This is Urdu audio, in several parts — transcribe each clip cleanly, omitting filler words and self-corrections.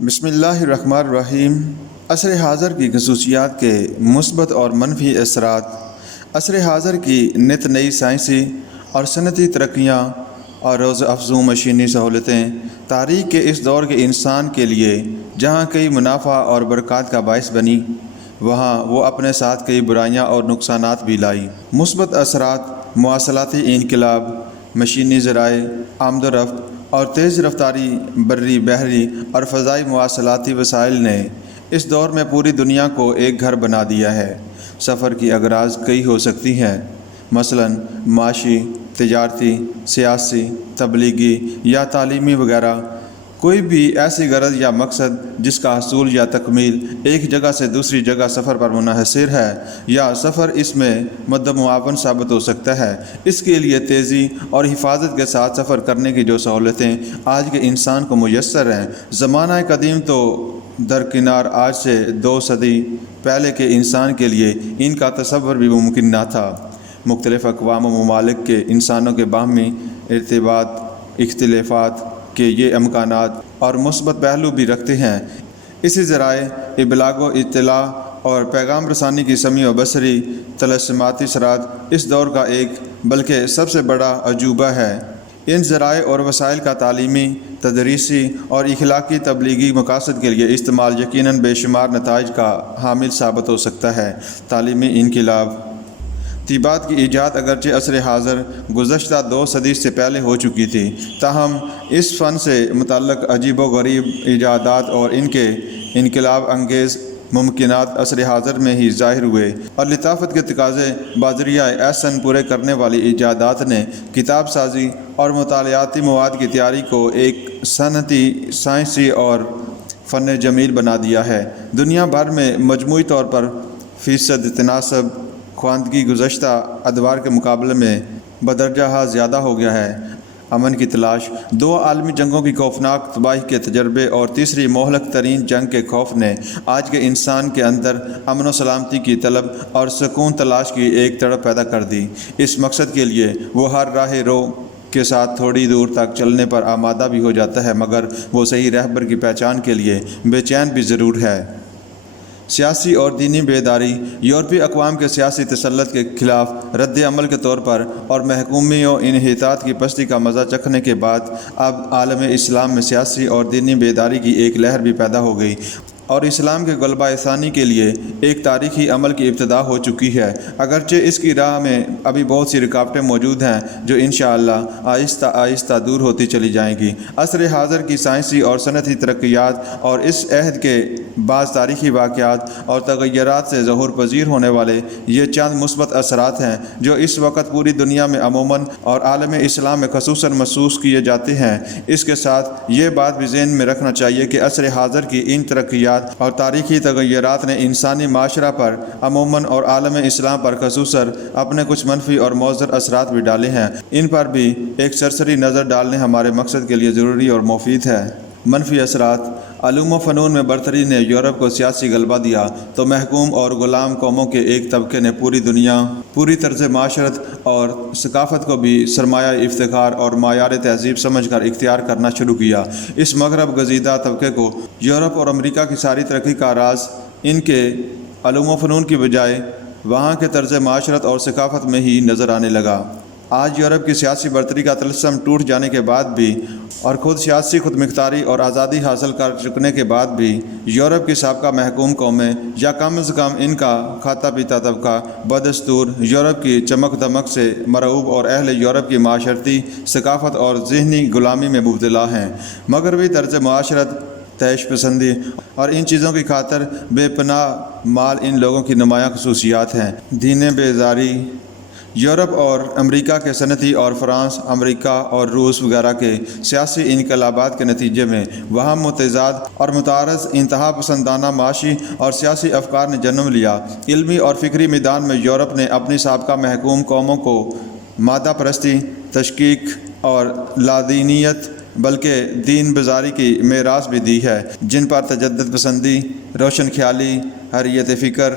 بسم اللہ الرحمن الرحیم۔ عصر حاضر کی خصوصیات کے مثبت اور منفی اثرات۔ عصر حاضر کی نت نئی سائنسی اور صنعتی ترقیاں اور روز افزوں مشینی سہولتیں تاریخ کے اس دور کے انسان کے لیے جہاں کئی منافع اور برکات کا باعث بنی، وہاں وہ اپنے ساتھ کئی برائیاں اور نقصانات بھی لائی۔ مثبت اثرات: مواصلاتی انقلاب، مشینی ذرائع، آمد و رفت اور تیز رفتاری بری، بحری اور فضائی مواصلاتی وسائل نے اس دور میں پوری دنیا کو ایک گھر بنا دیا ہے۔ سفر کی اغراض کئی ہو سکتی ہیں، مثلاً معاشی، تجارتی، سیاسی، تبلیغی یا تعلیمی وغیرہ۔ کوئی بھی ایسی غرض یا مقصد جس کا حصول یا تکمیل ایک جگہ سے دوسری جگہ سفر پر منحصر ہے یا سفر اس میں مد معاون ثابت ہو سکتا ہے، اس کے لیے تیزی اور حفاظت کے ساتھ سفر کرنے کی جو سہولتیں آج کے انسان کو میسر ہیں، زمانہ قدیم تو درکنار آج سے 2 صدی پہلے کے انسان کے لیے ان کا تصور بھی ممکن نہ تھا۔ مختلف اقوام و ممالک کے انسانوں کے باہمی ارتباط، اختلافات کے یہ امکانات اور مثبت پہلو بھی رکھتے ہیں۔ اسی ذرائع ابلاغ و اطلاع اور پیغام رسانی کی سمیع و بصری طلسماتی سرات اس دور کا ایک بلکہ سب سے بڑا عجوبہ ہے۔ ان ذرائع اور وسائل کا تعلیمی، تدریسی اور اخلاقی تبلیغی مقاصد کے لیے استعمال یقیناً بے شمار نتائج کا حامل ثابت ہو سکتا ہے۔ تعلیمی انقلاب: طباعت کی ایجاد اگرچہ عصر حاضر گزشتہ 2 صدی سے پہلے ہو چکی تھی، تاہم اس فن سے متعلق عجیب و غریب ایجادات اور ان کے انقلاب انگیز ممکنات عصر حاضر میں ہی ظاہر ہوئے، اور لطافت کے تقاضے بذریعہ احسن پورے کرنے والی ایجادات نے کتاب سازی اور مطالعاتی مواد کی تیاری کو ایک صنعتی، سائنسی اور فن جمیل بنا دیا ہے۔ دنیا بھر میں مجموعی طور پر فیصد تناسب خواندگی گزشتہ ادوار کے مقابلے میں بدرجہ زیادہ ہو گیا ہے۔ امن کی تلاش: 2 عالمی جنگوں کی خوفناک تباہی کے تجربے اور تیسری مہلک ترین جنگ کے خوف نے آج کے انسان کے اندر امن و سلامتی کی طلب اور سکون تلاش کی ایک تڑپ پیدا کر دی۔ اس مقصد کے لیے وہ ہر راہ رو کے ساتھ تھوڑی دور تک چلنے پر آمادہ بھی ہو جاتا ہے، مگر وہ صحیح رہبر کی پہچان کے لیے بے چین بھی ضرور ہے۔ سیاسی اور دینی بیداری: یورپی اقوام کے سیاسی تسلط کے خلاف رد عمل کے طور پر اور محکومی و انحطاط کی پستی کا مزہ چکھنے کے بعد اب عالم اسلام میں سیاسی اور دینی بیداری کی ایک لہر بھی پیدا ہو گئی اور اسلام کے غلبہ ثانی کے لیے ایک تاریخی عمل کی ابتدا ہو چکی ہے، اگرچہ اس کی راہ میں ابھی بہت سی رکاوٹیں موجود ہیں جو انشاءاللہ آہستہ آہستہ دور ہوتی چلی جائیں گی۔ عصر حاضر کی سائنسی اور صنعتی ترقیات اور اس عہد کے بعض تاریخی واقعات اور تغیرات سے ظہور پذیر ہونے والے یہ چند مثبت اثرات ہیں جو اس وقت پوری دنیا میں عموماً اور عالم اسلام میں خصوصاً محسوس کیے جاتے ہیں۔ اس کے ساتھ یہ بات بھی ذہن میں رکھنا چاہیے کہ عصر حاضر کی ان ترقیات اور تاریخی تغیرات نے انسانی معاشرہ پر عموماً اور عالم اسلام پر خصوصاً اپنے کچھ منفی اور مضر اثرات بھی ڈالے ہیں۔ ان پر بھی ایک سرسری نظر ڈالنے ہمارے مقصد کے لیے ضروری اور مفید ہے۔ منفی اثرات: علوم و فنون میں برتری نے یورپ کو سیاسی غلبہ دیا تو محکوم اور غلام قوموں کے ایک طبقے نے پوری طرز معاشرت اور ثقافت کو بھی سرمایہ افتخار اور معیار تہذیب سمجھ کر اختیار کرنا شروع کیا۔ اس مغرب گزیدہ طبقے کو یورپ اور امریکہ کی ساری ترقی کا راز ان کے علوم و فنون کی بجائے وہاں کے طرز معاشرت اور ثقافت میں ہی نظر آنے لگا۔ آج یورپ کی سیاسی برتری کا طلسم ٹوٹ جانے کے بعد بھی اور خود سیاسی خود مختاری اور آزادی حاصل کر چکنے کے بعد بھی یورپ کی سابقہ محکوم قومیں یا کم از کم ان کا کھاتا پیتا طبقہ بدستور یورپ کی چمک دمک سے مرعوب اور اہل یورپ کی معاشرتی ثقافت اور ذہنی غلامی میں مبتلا ہیں۔ مغربی طرز معاشرت، تیش پسندی اور ان چیزوں کی خاطر بے پناہ مال ان لوگوں کی نمایاں خصوصیات ہیں۔ دین بیزاری: یورپ اور امریکہ کے صنعتی اور فرانس، امریکہ اور روس وغیرہ کے سیاسی انقلابات کے نتیجے میں وہاں متضاد اور متعارض انتہا پسندانہ معاشی اور سیاسی افکار نے جنم لیا۔ علمی اور فکری میدان میں یورپ نے اپنی سابقہ محکوم قوموں کو مادہ پرستی، تشکیک اور لادینیت بلکہ دین بیزاری کی میراث بھی دی ہے، جن پر تجدد پسندی، روشن خیالی، حریت فکر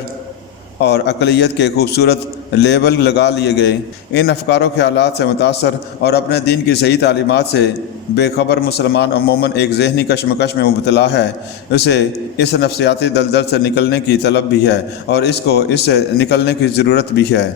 اور اقلیت کے خوبصورت لیبل لگا لیے گئے۔ ان افکار و خیالات سے متاثر اور اپنے دین کی صحیح تعلیمات سے بے خبر مسلمان عموماً ایک ذہنی کشمکش میں مبتلا ہے۔ اسے اس نفسیاتی دلدل سے نکلنے کی طلب بھی ہے اور اس سے نکلنے کی ضرورت بھی ہے۔